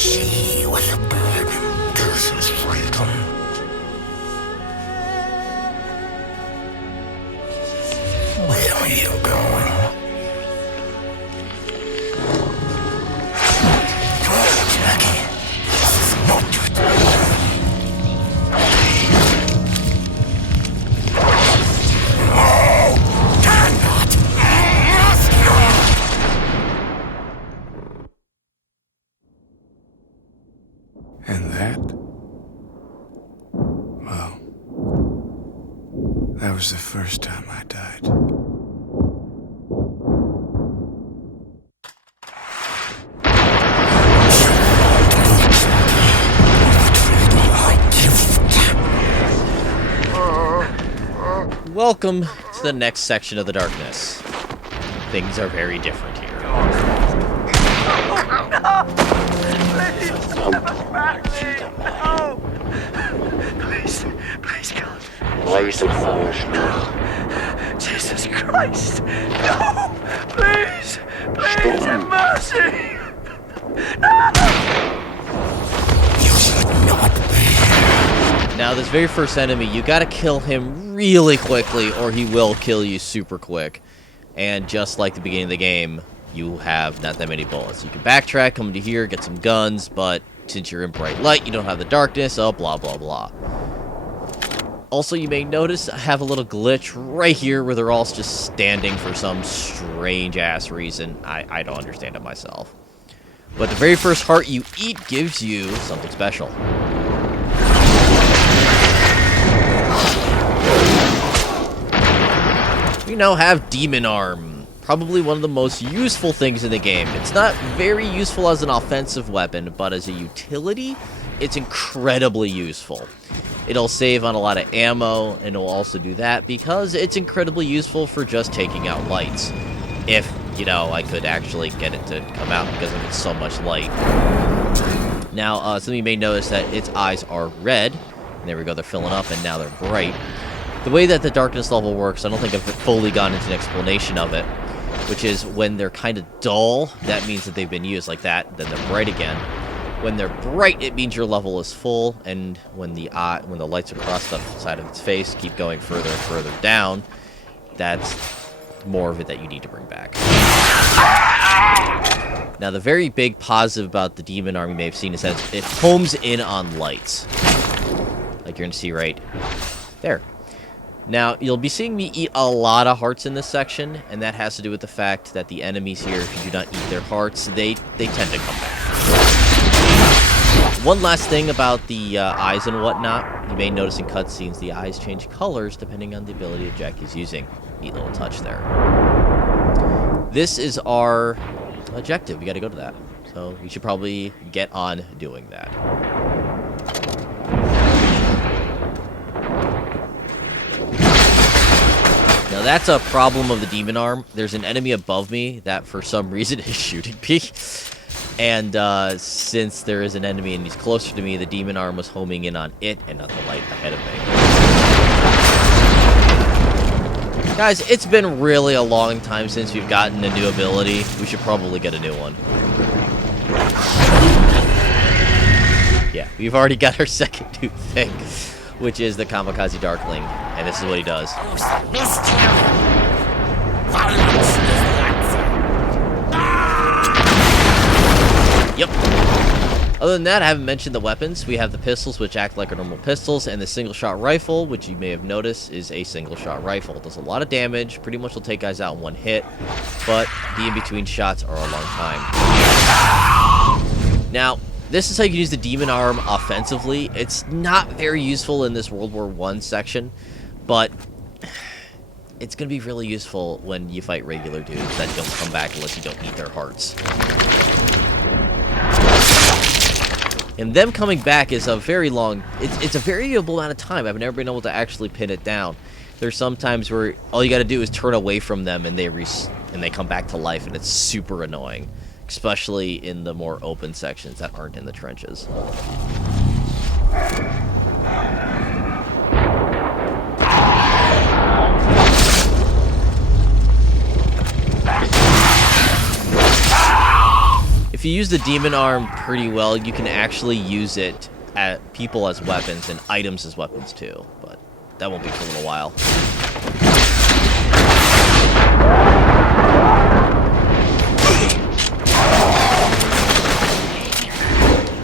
She was a burden. This is freedom. Where are you going? Jackie, this is not your time. No! Cannot! Must not! And that? Well, that was the first time I died. Welcome to the next section of the darkness. Things are very different here. Please, God. Blaze of first. Jesus Christ. No! Please! Please have mercy! You should not be. Now, this very first enemy, you gotta kill him really quickly, or he will kill you super quick. And just like the beginning of the game, you have not that many bullets. You can backtrack, come to here, get some guns, but since you're in bright light, you don't have the darkness, oh, blah, blah, blah. Also, you may notice I have a little glitch right here where they're all just standing for some strange-ass reason. I don't understand it myself. But the very first heart you eat gives you something special. We now have Demon Arm. Probably one of the most useful things in the game. It's not very useful as an offensive weapon, but as a utility, it's incredibly useful. It'll save on a lot of ammo, and it'll also do that because it's incredibly useful for just taking out lights. If, you know, I could actually get it to come out because of it's so much light. Now, some of you may notice that its eyes are red. And there we go, they're filling up, and now they're bright. The way that the darkness level works, I don't think I've fully gone into an explanation of it, which is when they're kind of dull, that means that they've been used like that, then they're bright again. When they're bright, it means your level is full, and when the lights across the side of its face keep going further and further down, that's more of it that you need to bring back. Now, the very big positive about the Demon Arm you may have seen is that it homes in on lights. Like you're going to see right there. Now, you'll be seeing me eat a lot of hearts in this section, and that has to do with the fact that the enemies here, if you do not eat their hearts, they tend to come back. One last thing about the eyes and whatnot. You may notice in cutscenes the eyes change colors depending on the ability that Jackie's using. Neat little touch there. This is our objective. We got to go to that. So we should probably get on doing that. Now that's a problem of the Demon Arm. There's an enemy above me that for some reason is shooting me. And since there is an enemy and he's closer to me, the Demon Arm was homing in on it and not the light ahead of me. Guys, it's been really a long time since we've gotten a new ability. We should probably get a new one. Yeah, we've already got our second new thing, which is the Kamikaze Darkling. And this is what he does. Yep. Other than that, I haven't mentioned the weapons. We have the pistols, which act like our normal pistols, and the single-shot rifle, which you may have noticed is a single-shot rifle. It does a lot of damage, pretty much will take guys out in one hit, but the in-between shots are a long time. Now, this is how you use the Demon Arm offensively. It's not very useful in this World War I section, but it's going to be really useful when you fight regular dudes that don't come back unless you don't eat their hearts. And them coming back is a very long... It's a variable amount of time. I've never been able to actually pin it down. There's some times where all you got to do is turn away from them and they come back to life, and it's super annoying. Especially in the more open sections that aren't in the trenches. If you use the demon arm pretty well, you can actually use it at people as weapons and items as weapons too, but that won't be for a little while.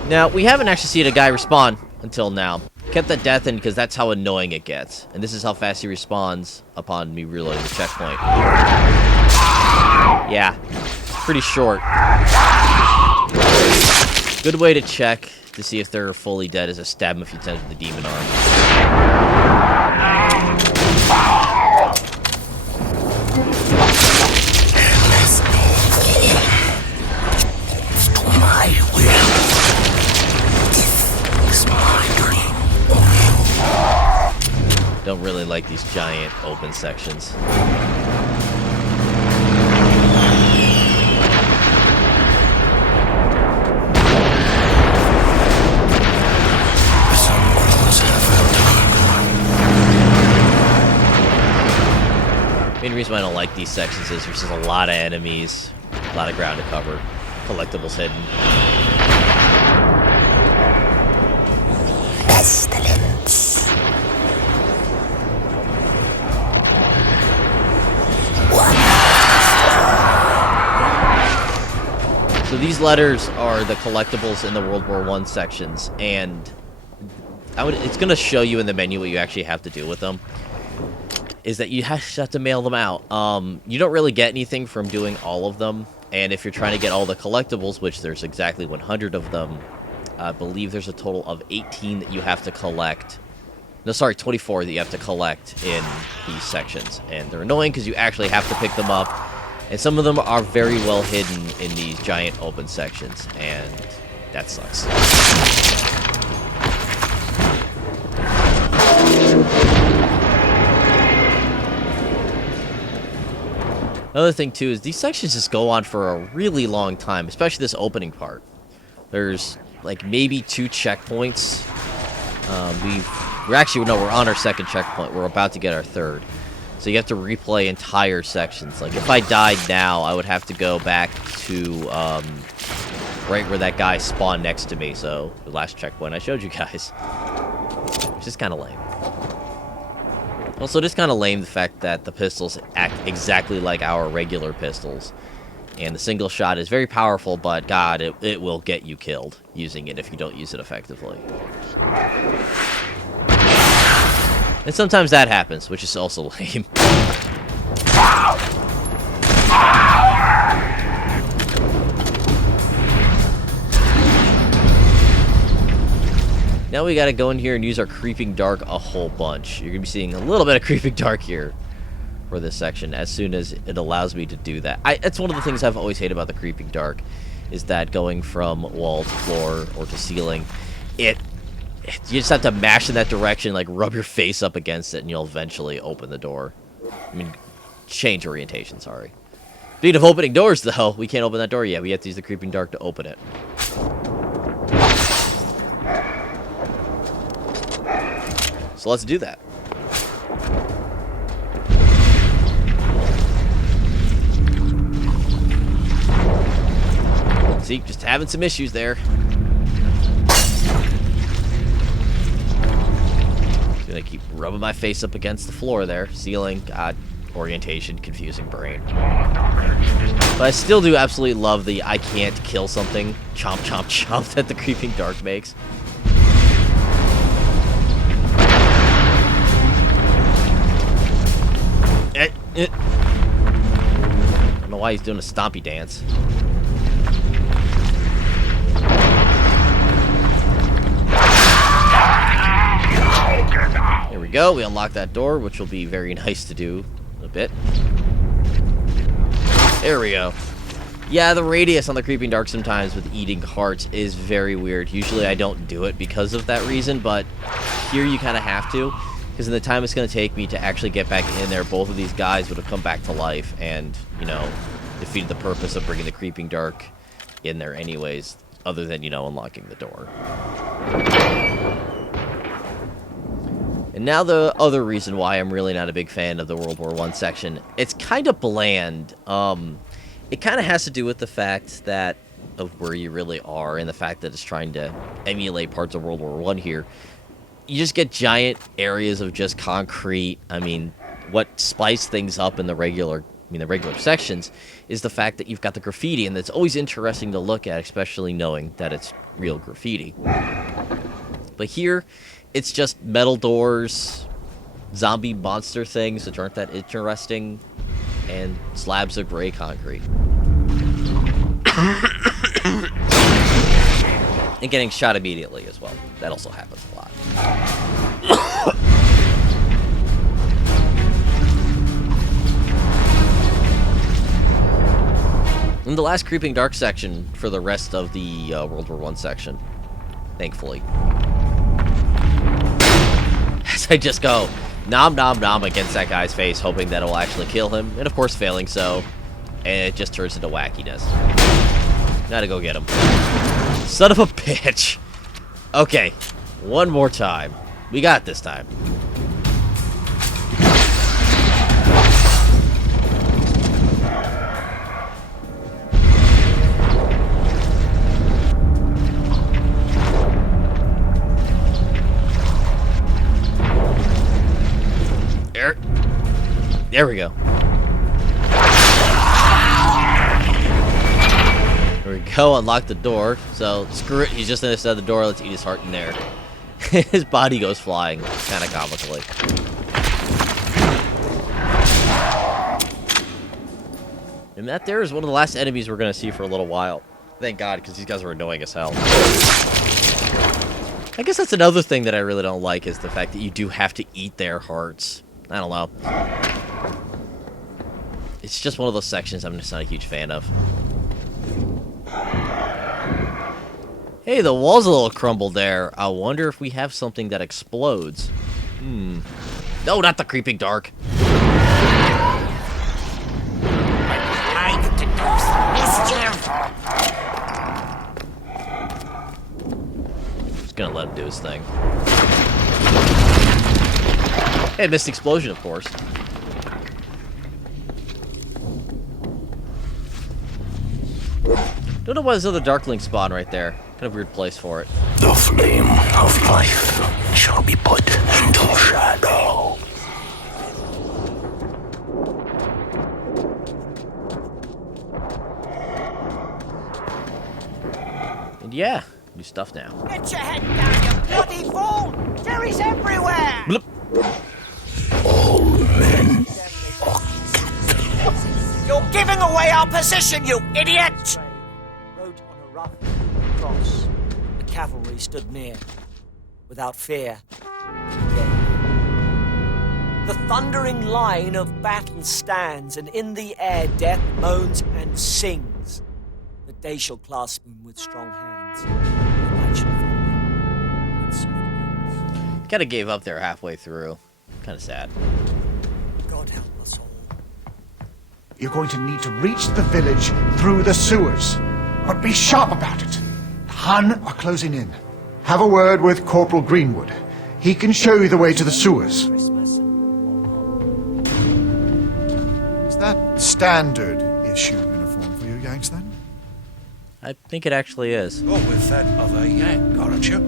Now, we haven't actually seen a guy respawn until now. Kept that death in because that's how annoying it gets. And this is how fast he respawns upon me reloading the checkpoint. Yeah, it's pretty short. Good way to check to see if they're fully dead is to stab them a few times with the demon arm. My will. This is my dream. Don't really like these giant open sections. Some crows have a Main reason why I don't like these sections is there's just a lot of enemies, a lot of ground to cover, collectibles hidden. pestilence. So these letters are the collectibles in the World War I sections, and it's going to show you in the menu what you actually have to do with them. Is that you have to mail them out. You don't really get anything from doing all of them, and if you're trying to get all the collectibles, which there's exactly 100 of them, I believe there's a total of 18 that you have to collect. No, sorry, 24 that you have to collect in these sections, and they're annoying because you actually have to pick them up, and some of them are very well hidden in these giant open sections, and that sucks. Another thing, too, is these sections just go on for a really long time, especially this opening part. There's, like, maybe 2 checkpoints. We're on our second checkpoint. We're about to get our third. So you have to replay entire sections. Like, if I died now, I would have to go back to, right where that guy spawned next to me. So, the last checkpoint I showed you guys. Which is kind of lame. Also, it is kind of lame the fact that the pistols act exactly like our regular pistols. And the single shot is very powerful, but God, it will get you killed using it if you don't use it effectively. And sometimes that happens, which is also lame. Now we gotta go in here and use our Creeping Dark a whole bunch. You're gonna be seeing a little bit of Creeping Dark here for this section as soon as it allows me to do that. That's one of the things I've always hated about the Creeping Dark, is that going from wall to floor or to ceiling, you just have to mash in that direction, like rub your face up against it, and you'll eventually open the door. I mean, change orientation, sorry. Speaking of opening doors, though, we can't open that door yet. We have to use the Creeping Dark to open it. So let's do that. See, just having some issues there. Just gonna keep rubbing my face up against the floor there. Ceiling, God, orientation, confusing brain. But I still do absolutely love the I can't kill something chomp chomp chomp that the Creeping Dark makes. I don't know why he's doing a stompy dance. Here we go. We unlock that door, which will be very nice to do in a bit. There we go. Yeah, the radius on the Creeping Dark sometimes with eating hearts is very weird. Usually I don't do it because of that reason, but here you kind of have to. Because in the time it's going to take me to actually get back in there, both of these guys would have come back to life and, you know, defeated the purpose of bringing the Creeping Dark in there anyways, other than, you know, unlocking the door. And now the other reason why I'm really not a big fan of the World War I section. It's kind of bland. It kind of has to do with the fact that of where you really are and the fact that it's trying to emulate parts of World War I here. You just get giant areas of just concrete. I mean, what spliced things up in the regular sections is the fact that you've got the graffiti, and that's always interesting to look at, especially knowing that it's real graffiti. But here, it's just metal doors, zombie monster things which aren't that interesting, and slabs of gray concrete. And getting shot immediately as well. That also happens a lot. And the last Creeping Dark section for the rest of the World War I section, thankfully. As I just go nom nom nom against that guy's face, hoping that it will actually kill him, and of course failing so, and it just turns into wackiness. Gotta go get him. Son of a bitch! Okay, one more time. We got this time. There we go. There we go, unlock the door. So, screw it, he's just on the side of the door, let's eat his heart in there. His body goes flying, kind of comically. And that there is one of the last enemies we're going to see for a little while. Thank God, because these guys are annoying as hell. I guess that's another thing that I really don't like, is the fact that you do have to eat their hearts. I don't know. It's just one of those sections I'm just not a huge fan of. Hey, the wall's a little crumbled there. I wonder if we have something that explodes. No, not the Creeping Dark. Like to do some mischief. Just gonna let him do his thing. Hey, missed explosion, of course. Don't know why there's another Darkling spawn right there. Kind of weird place for it. The flame of life shall be put into shadow. And yeah, new stuff now. Get your head down, you bloody fool! Jerry's everywhere! Bloop. All men You're giving away our position, you idiot! Wrote on a rough cross. The cavalry stood near, without fear. The thundering line of battle stands, and in the air death moans and sings. The day shall clasp him with strong hands. The night shall fold him with soft wings. Kind of gave up there halfway through. Kind of sad. God help us all. You're going to need to reach the village through the sewers. But be sharp about it. The Hun are closing in. Have a word with Corporal Greenwood. He can show you the way to the sewers. Christmas. Is that standard issue uniform for you Yanks then? I think it actually is. Go with that other Yank, aren't you?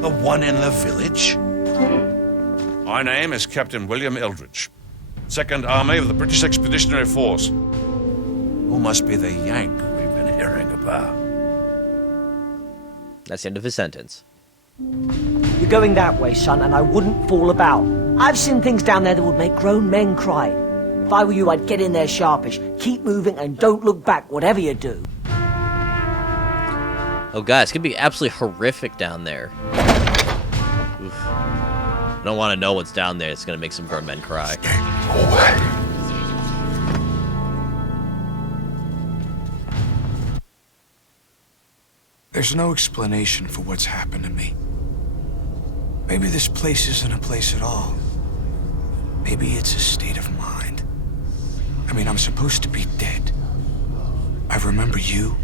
The one in the village? My name is Captain William Eldridge, 2nd Army of the British Expeditionary Force. Who must be the Yank we've been hearing about? That's the end of his sentence. You're going that way, son, and I wouldn't fool about. I've seen things down there that would make grown men cry. If I were you, I'd get in there sharpish. Keep moving and don't look back, whatever you do. Oh, guys, it's going to be absolutely horrific down there. Oof. I don't want to know what's down there. It's going to make some grown men cry. There's no explanation for what's happened to me. Maybe this place isn't a place at all. Maybe it's a state of mind. I mean, I'm supposed to be dead. I remember you.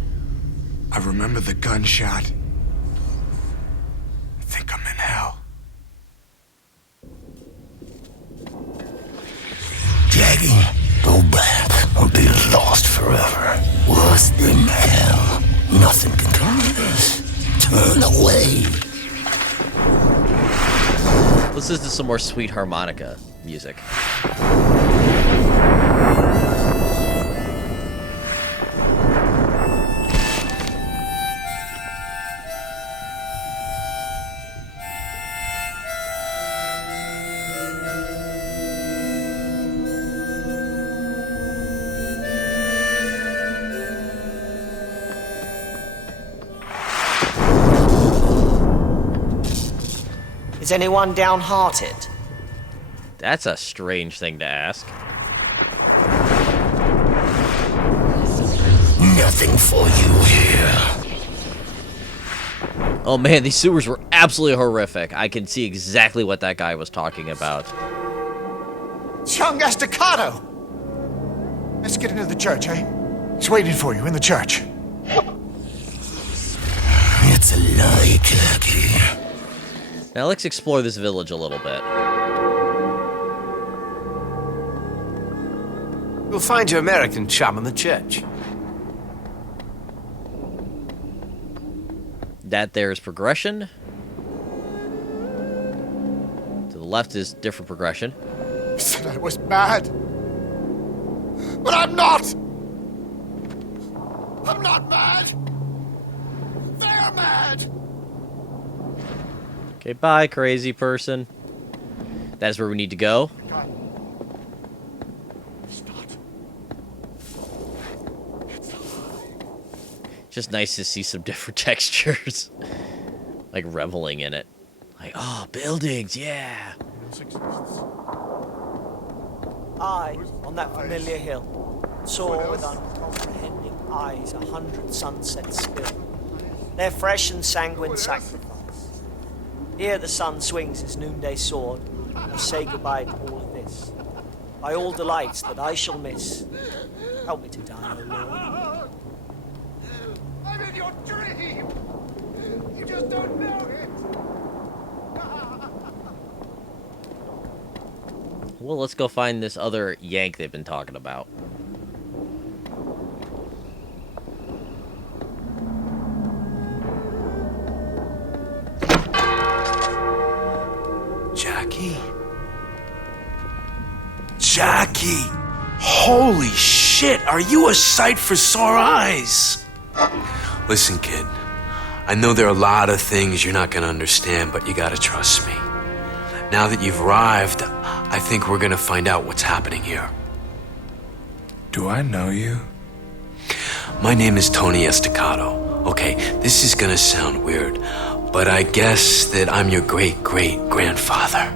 I remember the gunshot. I think I'm in hell. Jackie, go back or be lost forever. Will Trust in hell. Nothing can come close. Turn away. Let's listen to some more sweet harmonica music. Is anyone downhearted? That's a strange thing to ask. Nothing for you here. Oh man, these sewers were absolutely horrific. I can see exactly what that guy was talking about. It's young Estacado! Let's get into the church, eh? He's waiting for you in the church. It's a lie, Jackie. Now let's explore this village a little bit. You'll find your American chum in the church. That there is progression. To the left is different progression. I said I was mad. But I'm not! I'm not mad! They're mad! Okay, bye, crazy person. That is where we need to go. Just nice to see some different textures. Like reveling in it. Like, oh, buildings, yeah. I, on that familiar hill, saw with uncomprehending eyes 100 sunsets spill, their fresh and sanguine sacrifice. Here the sun swings his noonday sword, and I say goodbye to all of this. By all delights that I shall miss, help me to die, O Lord. I'm in your dream! You just don't know it! Well, let's go find this other Yank they've been talking about. Jackie? Jackie! Holy shit, are you a sight for sore eyes? Listen, kid. I know there are a lot of things you're not gonna understand, but you gotta trust me. Now that you've arrived, I think we're gonna find out what's happening here. Do I know you? My name is Tony Estacado. Okay, this is gonna sound weird, but I guess that I'm your great-great-grandfather.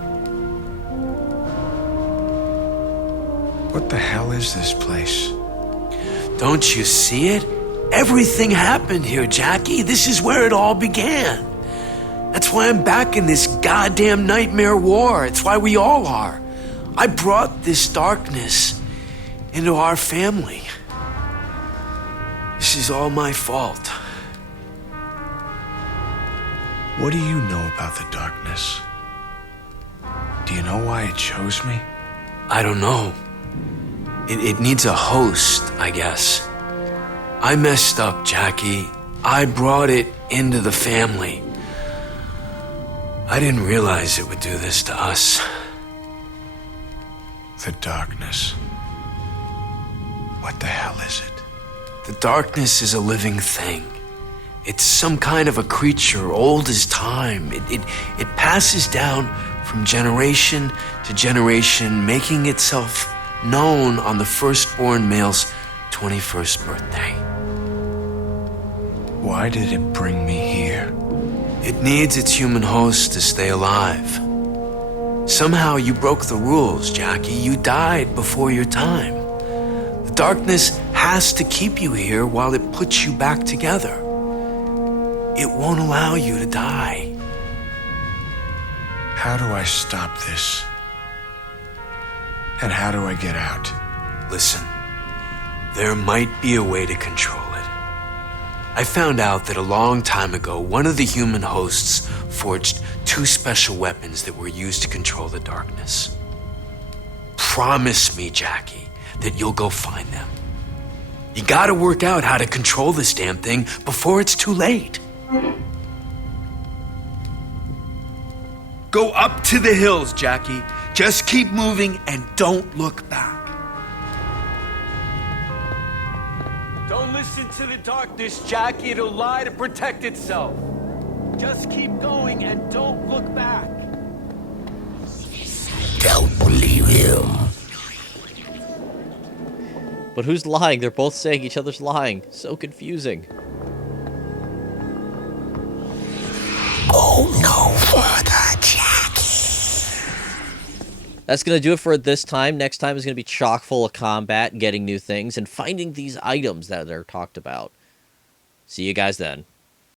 What the hell is this place? Don't you see it? Everything happened here, Jackie. This is where it all began. That's why I'm back in this goddamn nightmare war. It's why we all are. I brought this darkness into our family. This is all my fault. What do you know about the darkness? Do you know why it chose me? I don't know. It needs a host, I guess. I messed up, Jackie. I brought it into the family. I didn't realize it would do this to us. The darkness. What the hell is it? The darkness is a living thing. It's some kind of a creature, old as time. It passes down from generation to generation, making itself known on the firstborn male's 21st birthday. Why did it bring me here? It needs its human host to stay alive. Somehow you broke the rules, Jackie. You died before your time. The darkness has to keep you here while it puts you back together. It won't allow you to die. How do I stop this? And how do I get out? Listen, there might be a way to control it. I found out that a long time ago, one of the human hosts forged 2 special weapons that were used to control the darkness. Promise me, Jackie, that you'll go find them. You gotta work out how to control this damn thing before it's too late. Go up to the hills, Jackie. Just keep moving and don't look back. Don't listen to the darkness, Jackie. It'll lie to protect itself. Just keep going and don't look back. Don't believe him. But who's lying? They're both saying each other's lying. So confusing. Go no further, Jackie. That's going to do it for this time. Next time is going to be chock full of combat, getting new things, and finding these items that are talked about. See you guys then.